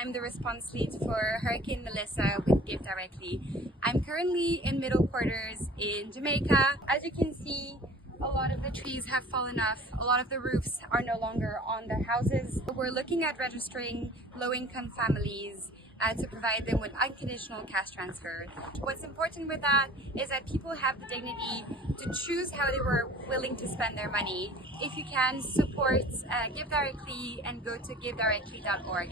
I'm the response lead for Hurricane Melissa with GiveDirectly. I'm currently in middle quarters in Jamaica. As you can see, a lot of the trees have fallen off. A lot of the roofs are no longer on their houses. We're looking at registering low-income families to provide them with unconditional cash transfer. What's important with that is that people have the dignity to choose how they were willing to spend their money. If you can, support GiveDirectly and go to givedirectly.org.